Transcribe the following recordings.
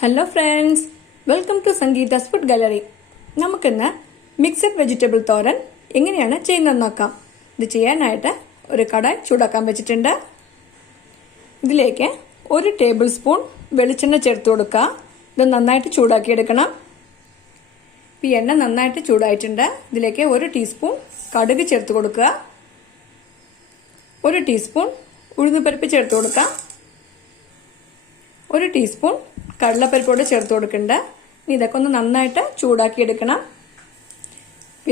Hello friends, welcome to Sangeetha's food gallery. നമുക്കിന്ന് mixed vegetable thoran എങ്ങനെയാണ് ചെയ്യുന്നതെന്ന് നോക്കാം. ഇത് ചെയ്യാനായിട്ട് ഒരു കടായി ചൂടാക്കാൻ വെച്ചിട്ടുണ്ട്. ഇതിലേക്ക് 1 ടേബിൾ സ്പൂൺ വെളിച്ചെണ്ണ ചേർത്ത് കൊടുക്കുക. ഇത് നന്നായിട്ട് ചൂടാക്കിയെടുക്കണം. ഈ എണ്ണ നന്നായിട്ട് ചൂടായിട്ടുണ്ട്. ഇതിലേക്ക് 1 ടീസ്പൂൺ കടുക് ചേർത്ത് കൊടുക്കുക. 1 ടീസ്പൂൺ ഉഴുന്നുപരിപ്പ് ചേർത്ത് കൊടുക്കാം. 1 ടീസ്പൂൺ കടലപ്പരിപ്പോട് ചേർത്ത് കൊടുക്കണ്ട. ഇതൊക്കെ ഒന്ന് നന്നായിട്ട് ചൂടാക്കിയെടുക്കണം.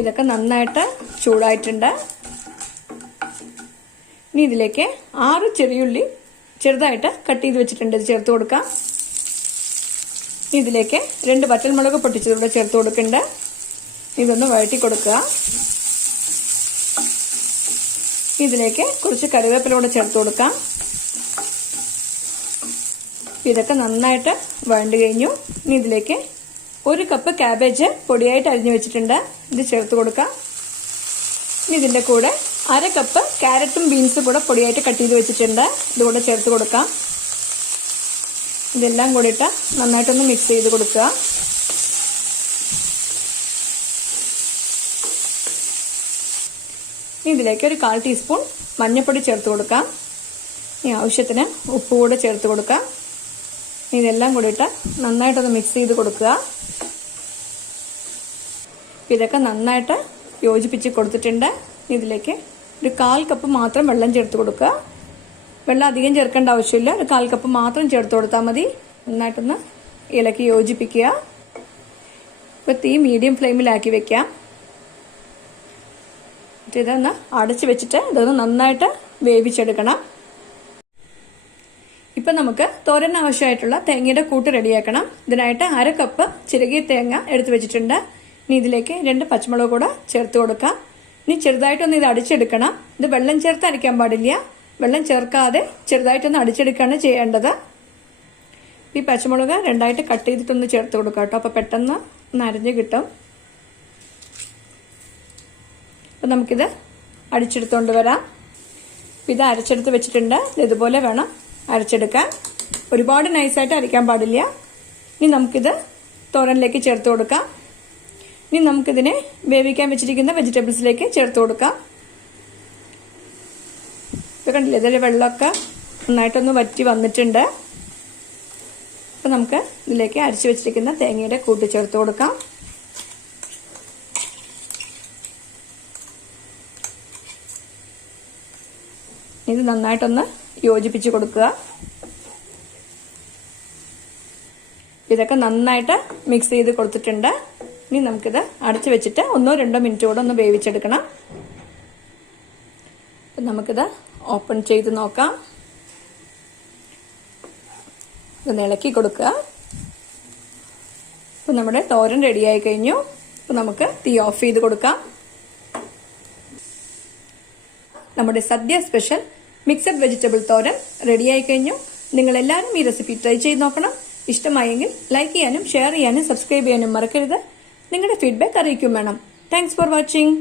ഇതൊക്കെ നന്നായിട്ട് ചൂടായിട്ടുണ്ട്. ഇനി ഇതിലേക്ക് 6 ചെറിയുള്ളി ചെറുതായിട്ട് കട്ട് ചെയ്ത് വെച്ചിട്ടുണ്ട്. ഇത് ചേർത്ത് കൊടുക്കാം. ഇതിലേക്ക് 2 വറ്റൽമുളക് പൊട്ടിച്ചതൂടെ ചേർത്ത് കൊടുക്കണ്ട. ഇതൊന്ന് വഴറ്റി കൊടുക്കുക. ഇതിലേക്ക് കുറച്ച് കറിവേപ്പിലൂടെ ചേർത്ത് കൊടുക്കാം. ഇതൊക്കെ നന്നായിട്ട് വഴണ്ടു കഴിഞ്ഞു. ഇനി ഇതിലേക്ക് 1 കപ്പ് കാബേജ് പൊടിയായിട്ട് അരിഞ്ഞു വെച്ചിട്ടുണ്ട്. ഇത് ചേർത്ത് കൊടുക്കാം. ഇനി ഇതിന്റെ കൂടെ 1/2 കപ്പ് ക്യാരറ്റും ബീൻസും കൂടെ പൊടിയായിട്ട് കട്ട് ചെയ്ത് വെച്ചിട്ടുണ്ട്. ഇതുകൂടെ ചേർത്ത് കൊടുക്കാം. ഇതെല്ലാം കൂടിയിട്ട് നന്നായിട്ടൊന്ന് മിക്സ് ചെയ്ത് കൊടുക്കുക. ഇതിലേക്ക് ഒരു 1/4 ടീസ്പൂൺ മഞ്ഞൾപ്പൊടി ചേർത്ത് കൊടുക്കാം. ഇനി ആവശ്യത്തിന് ഉപ്പ് കൂടെ ചേർത്ത് കൊടുക്കാം. ഇതെല്ലാം കൂടിയിട്ട് നന്നായിട്ടൊന്ന് മിക്സ് ചെയ്ത് കൊടുക്കുക. ഇതൊക്കെ നന്നായിട്ട് യോജിപ്പിച്ച് കൊടുത്തിട്ടുണ്ട്. ഇതിലേക്ക് ഒരു 1/4 കപ്പ് മാത്രം വെള്ളം ചേർത്ത് കൊടുക്കുക. വെള്ളം അധികം ചേർക്കേണ്ട ആവശ്യമില്ല. ഒരു 1/4 കപ്പ് മാത്രം ചേർത്ത് കൊടുത്താൽ മതി. നന്നായിട്ടൊന്ന് ഇളക്കി യോജിപ്പിക്കുക. ഇപ്പോൾ തീ മീഡിയം ഫ്ലെയിമിലാക്കി വെക്കാം. ഇതൊന്ന് അടച്ച് വെച്ചിട്ട് ഇതൊന്ന് നന്നായിട്ട് വേവിച്ചെടുക്കണം. ഇപ്പം നമുക്ക് തോരൻ ആവശ്യമായിട്ടുള്ള തേങ്ങയുടെ കൂട്ട് റെഡിയാക്കണം. ഇതിനായിട്ട് 1/2 കപ്പ് ചിരകിയ തേങ്ങ എടുത്തു വെച്ചിട്ടുണ്ട്. ഇനി ഇതിലേക്ക് 2 പച്ചമുളക് കൂടെ ചേർത്ത് കൊടുക്കാം. ഇനി ചെറുതായിട്ടൊന്ന് ഇത് അടിച്ചെടുക്കണം. ഇത് വെള്ളം ചേർത്ത് അരയ്ക്കാൻ പാടില്ല. വെള്ളം ചേർക്കാതെ ചെറുതായിട്ടൊന്ന് അടിച്ചെടുക്കുകയാണ് ചെയ്യേണ്ടത്. ഈ പച്ചമുളക് 2ആയിട്ട് കട്ട് ചെയ്തിട്ടൊന്ന് ചേർത്ത് കൊടുക്കാം കേട്ടോ. അപ്പോൾ പെട്ടെന്ന് ഒന്ന് അരിഞ്ഞ് കിട്ടും. അപ്പം നമുക്കിത് അടിച്ചെടുത്തുകൊണ്ട് വരാം. ഇത് അരച്ചെടുത്ത് വെച്ചിട്ടുണ്ട്. ഇതുപോലെ വേണം അരച്ചെടുക്കാൻ. ഒരുപാട് നൈസായിട്ട് അരയ്ക്കാൻ പാടില്ല. ഇനി നമുക്കിത് തോരനിലേക്ക് ചേർത്ത് കൊടുക്കാം. ഇനി നമുക്കിതിനെ വേവിക്കാൻ വെച്ചിരിക്കുന്ന വെജിറ്റബിൾസിലേക്ക് ചേർത്ത് കൊടുക്കാം. ഇപ്പം കണ്ടില്ലേ, ഇതിലെ വെള്ളമൊക്കെ നന്നായിട്ടൊന്ന് വറ്റി വന്നിട്ടുണ്ട്. അപ്പം നമുക്ക് ഇതിലേക്ക് അരച്ച് വെച്ചിരിക്കുന്ന തേങ്ങയുടെ കൂട്ട് ചേർത്ത് കൊടുക്കാം. ഇത് നന്നായിട്ടൊന്ന് യോജിപ്പിച്ച് കൊടുക്കുക. ഇതൊക്കെ നന്നായിട്ട് മിക്സ് ചെയ്ത് കൊടുത്തിട്ടുണ്ട്. ഇനി നമുക്കിത് അടച്ചു വെച്ചിട്ട് 1-2 മിനിറ്റ് കൂടെ ഒന്ന് വേവിച്ചെടുക്കണം. അപ്പം നമുക്കിത് ഓപ്പൺ ചെയ്ത് നോക്കാം. ഇതൊന്ന് ഇളക്കി കൊടുക്കുക. അപ്പം നമ്മുടെ തോരൻ റെഡിയായി കഴിഞ്ഞു. അപ്പം നമുക്ക് തീ ഓഫ് ചെയ്ത് കൊടുക്കാം. നമ്മുടെ സദ്യ സ്പെഷ്യൽ മിക്സഡ് വെജിറ്റബിൾ തോരൻ റെഡിയായി കഴിഞ്ഞു. നിങ്ങൾ എല്ലാവരും ഈ റെസിപ്പി ട്രൈ ചെയ്ത് നോക്കണം. ഇഷ്ടമായെങ്കിൽ ലൈക്ക് ചെയ്യാനും ഷെയർ ചെയ്യാനും സബ്സ്ക്രൈബ് ചെയ്യാനും മറക്കരുത്. നിങ്ങളുടെ ഫീഡ്ബാക്ക് അറിയിക്കും വേണം. Thanks for watching.